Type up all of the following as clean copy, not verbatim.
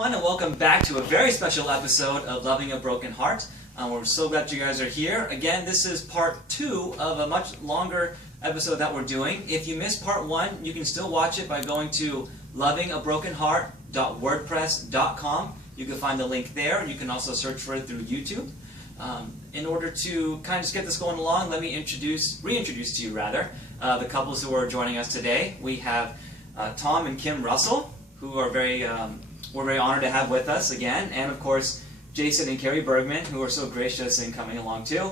everyone, and welcome back to a very special episode of Loving a Broken Heart. We're so glad you guys are here. Again, this is part 2 of a much longer episode that we're doing. If you missed part 1, you can still watch it by going to lovingabrokenheart.wordpress.com. You can find the link there. You can also search for it through YouTube. In order to kind of just get this going along, let me reintroduce to you the couples who are joining us today. We have Tom and Kim Russell, who are we're very honored to have with us again, and of course Jason and Kari Bergmann, who are so gracious in coming along too.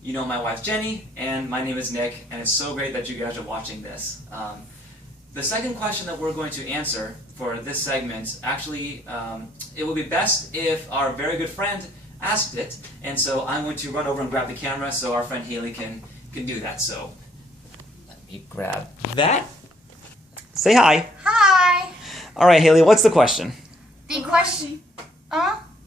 You know my wife Jenny, and my name is Nick, and it's so great that you guys are watching this. The second question that we're going to answer for this segment, actually, it would be best if our very good friend asked it, and so I'm going to run over and grab the camera so our friend Hailie can do that. So let me grab that. Say hi. Hi. All right, Hailie, what's the question? The question,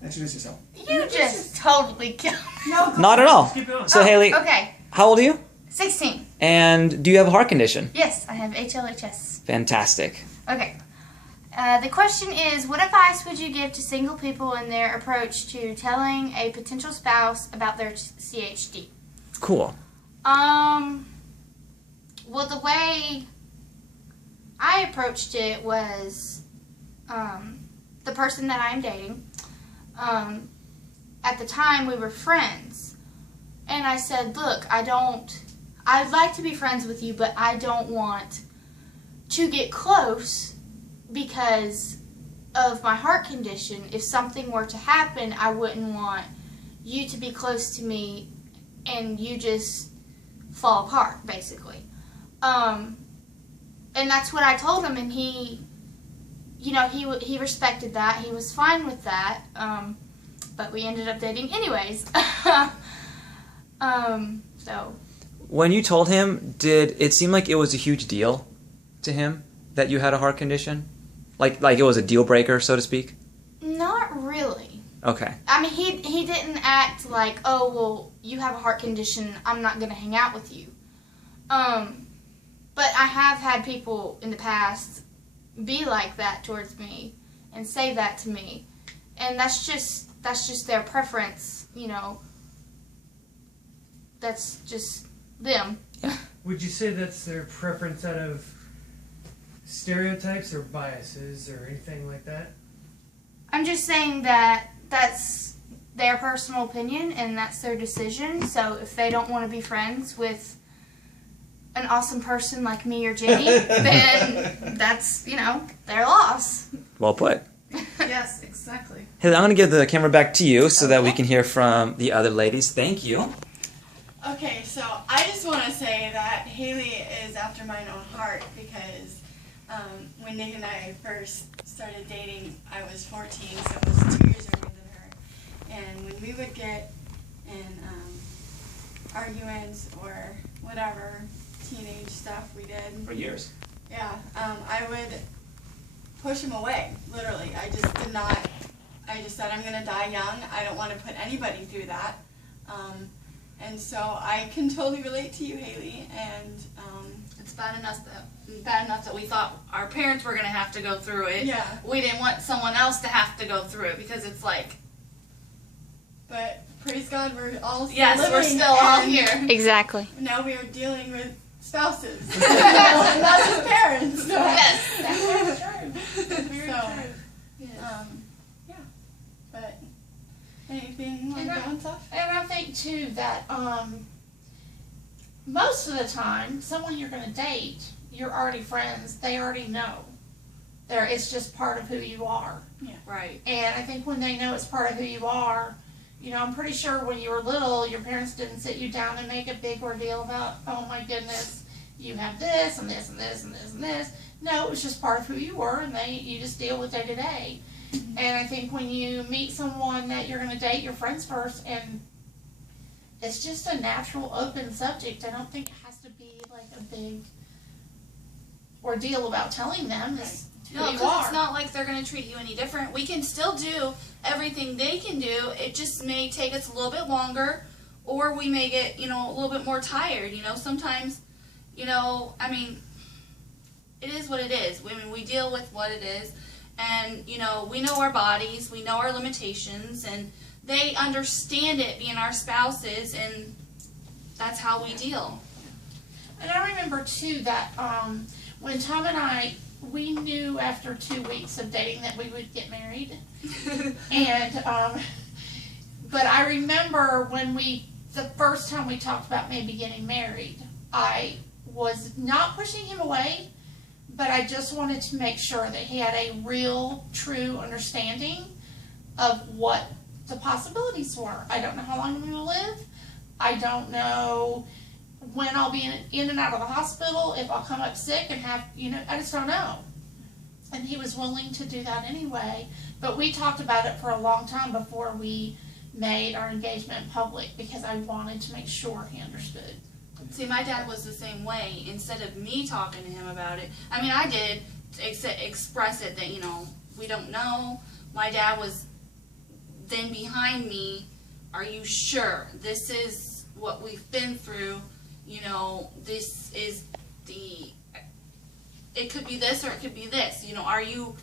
Introduce yourself. You just totally killed me. No, Not at all. So Hailie, Okay, how old are you? 16. And do you have a heart condition? Yes, I have HLHS. Fantastic. Okay. The question is, what advice would you give to single people in their approach to telling a potential spouse about their CHD? Cool. Well, the way I approached it was, the person that I'm dating, at the time we were friends, and I said, look, I'd like to be friends with you, but I don't want to get close because of my heart condition. If something were to happen, I wouldn't want you to be close to me and you just fall apart, basically. And that's what I told him, and he respected that. He was fine with that. But we ended up dating anyways. So. When you told him, did it seem like it was a huge deal to him that you had a heart condition? Like it was a deal breaker, so to speak? Not really. Okay. I mean, he didn't act like, oh, well, you have a heart condition, I'm not going to hang out with you. But I have had people in the past be like that towards me and say that to me. And that's just their preference, you know. That's just them. Would you say that's their preference out of stereotypes or biases or anything like that? I'm just saying that that's their personal opinion and that's their decision. So if they don't want to be friends with an awesome person like me or Jenny, then that's, their loss. Well put. Yes, exactly. Hailie, I'm going to give the camera back to you so that we can hear from the other ladies. Thank you. Okay, so I just want to say that Hailie is after mine own heart because when Nick and I first started dating, I was 14, so I was 2 years younger than her. And when we would get in arguments or whatever teenage stuff we did. For years. Yeah, I would push him away, literally. I just said, I'm going to die young. I don't want to put anybody through that. And so I can totally relate to you, Hailie, and it's bad enough that we thought our parents were going to have to go through it. Yeah. We didn't want someone else to have to go through it because it's like... But praise God, we're all still Yes, living, we're still all and here. Exactly. Now we are dealing with spouses, and not just parents. So. Yes. That's very true. Yes. Yeah. But anything like that and stuff? And I think too that most of the time, someone you're going to date, you're already friends. They already know. It's just part of who you are. Yeah. Right. And I think when they know it's part of who you are, I'm pretty sure when you were little, your parents didn't sit you down and make a big ordeal about, oh my goodness, you have this and this and this and this and this. No, it was just part of who you were, and you just deal with day to day. And I think when you meet someone that you're going to date, you're friends first, and it's just a natural, open subject. I don't think it has to be like a big ordeal about telling them this. No, because it's not like they're going to treat you any different. We can still do everything they can do. It just may take us a little bit longer, or we may get, a little bit more tired. Sometimes, I mean, it is what it is. I mean, we deal with what it is, And, you know, we know our bodies, we know our limitations, and they understand it being our spouses, and that's how we deal. And I remember too that when Tom and I, we knew after 2 weeks of dating that we would get married. And but I remember when the first time we talked about maybe getting married, I was not pushing him away, but I just wanted to make sure that he had a real, true understanding of what the possibilities were. I don't know how long we will live. I don't know when I'll be in and out of the hospital, if I'll come up sick and have, you know, I just don't know. And he was willing to do that anyway. But we talked about it for a long time before we made our engagement public, because I wanted to make sure he understood. See, my dad was the same way. Instead of me talking to him about it, I mean, I did express it that, you know, we don't know. My dad was then behind me. Are you sure? This is what we've been through. You know, this is it could be this or it could be this. You know, are you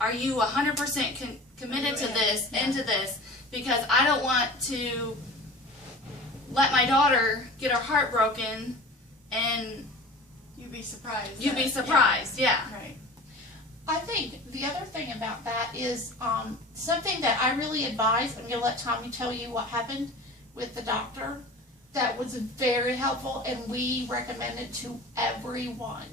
100% committed to this, into this? Because I don't want to let my daughter get her heart broken and You'd be surprised. you'd be surprised, yeah. Right. I think the other thing about that is something that I really advise. I'm going to let Tommy tell you what happened with the doctor. That was very helpful, and we recommend it to everyone.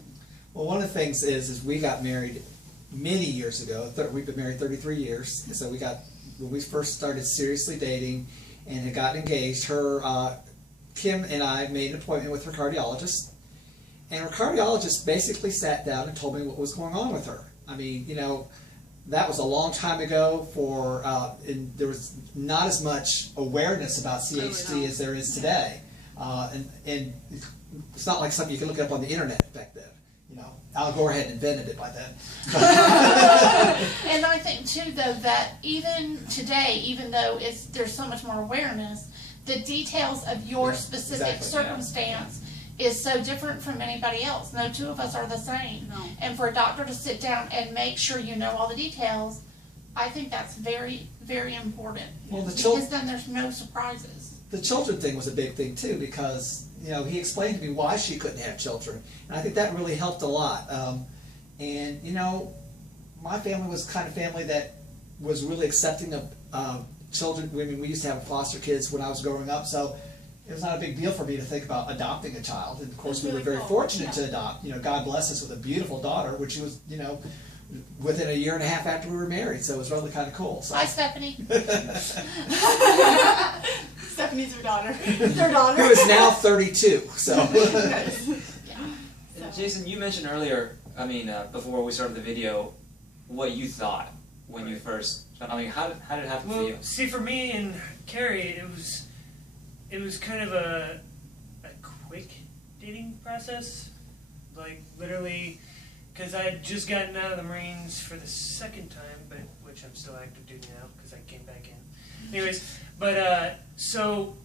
Well, one of the things is we got married many years ago. We've been married 33 years, and so when we first started seriously dating and had gotten engaged, Kim and I made an appointment with her cardiologist, and her cardiologist basically sat down and told me what was going on with her. I mean, you know, that was a long time ago and there was not as much awareness about CHD as there is today. And it's not like something you can look up on the internet back then. You know, Al Gore had invented it by then. And I think too, though, that even today, even though there's so much more awareness, the details of your specific circumstance is so different from anybody else. No two of us are the same. No. And for a doctor to sit down and make sure you know all the details, I think that's very, very important. Well, because then there's no surprises. The children thing was a big thing too, because you know he explained to me why she couldn't have children, and I think that really helped a lot. And you know, my family was the kind of family that was really accepting of children. I mean, we used to have foster kids when I was growing up, so it was not a big deal for me to think about adopting a child. And of course, we were very fortunate to adopt. You know, God bless us with a beautiful daughter, which was, you know, within a year and a half after we were married. So it was really kind of cool. So. Hi, Stephanie. Stephanie's her daughter. Their daughter. Who is now 32. So. And Jason, you mentioned earlier, I mean, before we started the video, what you thought when you first. I mean, how did it happen for you? See, for me and Kari, it was kind of a quick dating process, like literally, because I had just gotten out of the Marines for the second time, which I'm still active duty now because I came back in. Anyways, but so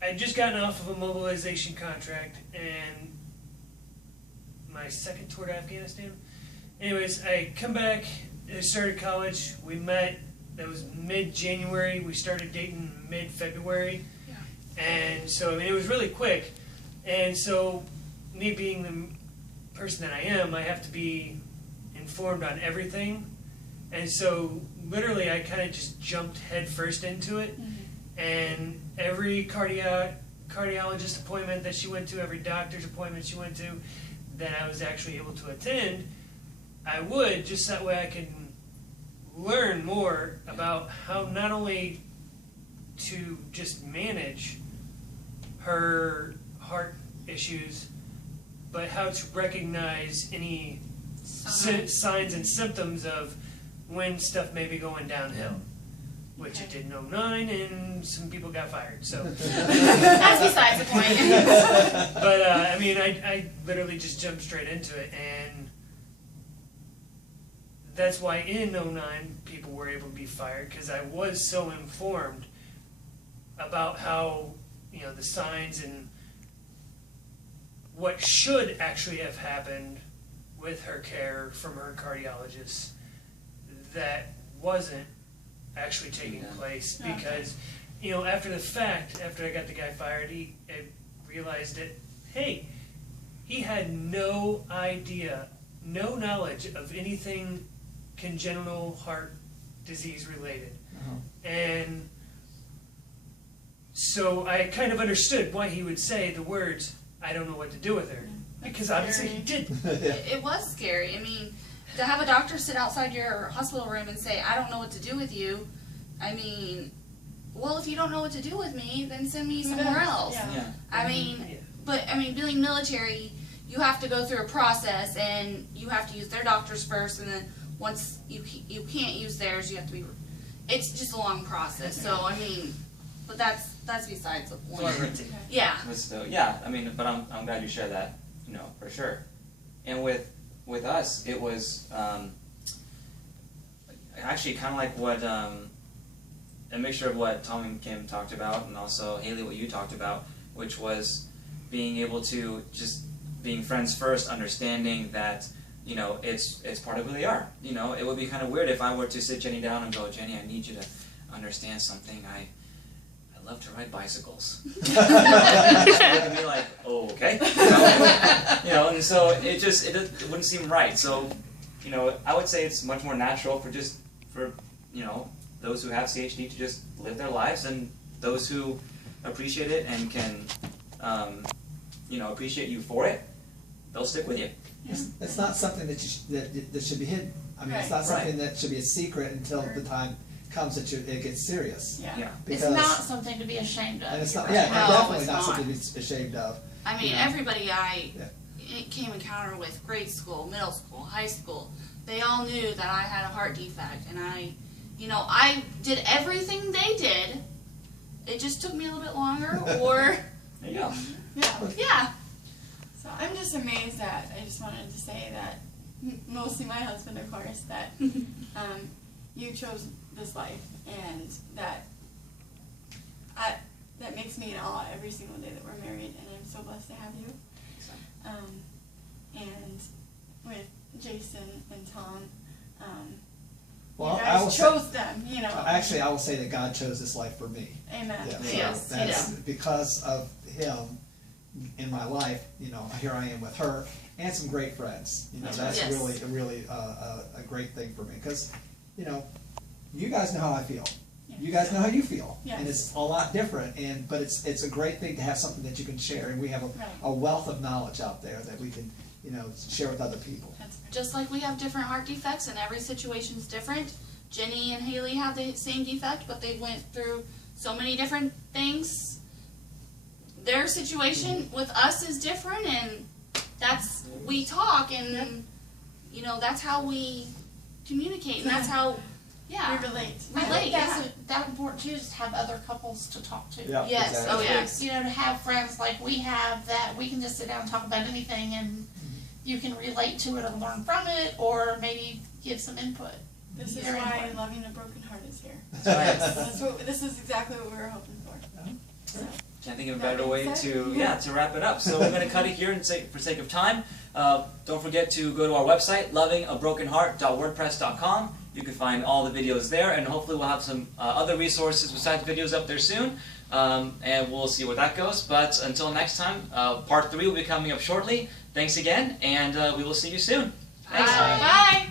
I'd just gotten off of a mobilization contract and my second tour to Afghanistan. Anyways, I come back, I started college, we met, that was mid-January, we started dating mid-February. And so, I mean, it was really quick. And so, me being the person that I am, I have to be informed on everything. And so, literally, I kind of just jumped headfirst into it. Mm-hmm. And every cardiologist appointment that she went to, every doctor's appointment she went to, that I was actually able to attend, I would, just that way I could learn more about how not only to just manage her heart issues, but how to recognize any signs and symptoms of when stuff may be going downhill, which it did in 09, and some people got fired. So that's besides the point. But I mean, I literally just jumped straight into it, and that's why in 09 people were able to be fired, because I was so informed about how, you know, the signs and what should actually have happened with her care from her cardiologist, that wasn't actually taking place, because after the fact, after I got the guy fired, I realized that, hey, he had no idea, no knowledge of anything congenital heart disease related. And so I kind of understood why he would say the words, "I don't know what to do with her," because obviously he did. It was scary. I mean, to have a doctor sit outside your hospital room and say, "I don't know what to do with you," I mean, well, if you don't know what to do with me, then send me somewhere else. I mean, but I mean, being military, you have to go through a process, and you have to use their doctors first, and then once you can't use theirs, you have to be. It's just a long process. So I mean, but that's besides the point. Yeah. But still, I mean, but I'm glad you shared that, for sure. And with us, it was actually kind of like what a mixture of what Tom and Kim talked about, and also Hailie, what you talked about, which was being able to just being friends first, understanding that it's part of who they are. It would be kind of weird if I were to sit Jenny down and go, "Jenny, I need you to understand something. I love to ride bicycles." I'd be like, "Oh, okay." And so it wouldn't seem right. So, I would say it's much more natural for those who have CHD to just live their lives, and those who appreciate it and can, appreciate you for it, they'll stick with you. It's not something that should be hidden. I mean, it's not something that should be a secret until the time comes that it gets serious. It's not something to be ashamed of. And it's not, No, definitely it's not not. something to be ashamed of. I mean, everybody I came encounter with, grade school, middle school, high school, they all knew that I had a heart defect, and I did everything they did. It just took me a little bit longer, or There you go. yeah. So I'm just amazed that, I just wanted to say that, mostly my husband, of course, that you chose this life, and that makes me in awe every single day that we're married, and I'm so blessed to have you. And with Jason and Tom, Well, you I will guys say- chose them, Actually, I will say that God chose this life for me. Amen. Yes, That's because of Him in my life. Here I am with her and some great friends. That's Yes. really a great thing for me, because you guys know how I feel. Yes. You guys know how you feel, Yes. and it's a lot different. But it's a great thing to have something that you can share, and we have a wealth of knowledge out there that we can share with other people. That's right. Just like we have different heart defects, and every situation's different. Jenny and Hailie have the same defect, but they went through so many different things. Their situation with us is different, and we talk, and that's how we communicate, and that's how We relate. I relate. think that's that important too, is to have other couples to talk to. Yeah, Yes. exactly. Oh yes. To have friends like we have, that we can just sit down and talk about anything, and you can relate to it or learn from it, or maybe give some input. This is Very why important. Loving a Broken Heart is here. That's right. This is exactly what we were hoping for. So, Can't think of a That better way being said, to wrap it up. So we're going to cut it here for sake of time. Don't forget to go to our website, lovingabrokenheart.wordpress.com. You can find all the videos there, and hopefully we'll have some other resources besides videos up there soon. And we'll see where that goes. But until next time, part 3 will be coming up shortly. Thanks again, and we will see you soon. Thanks. Bye.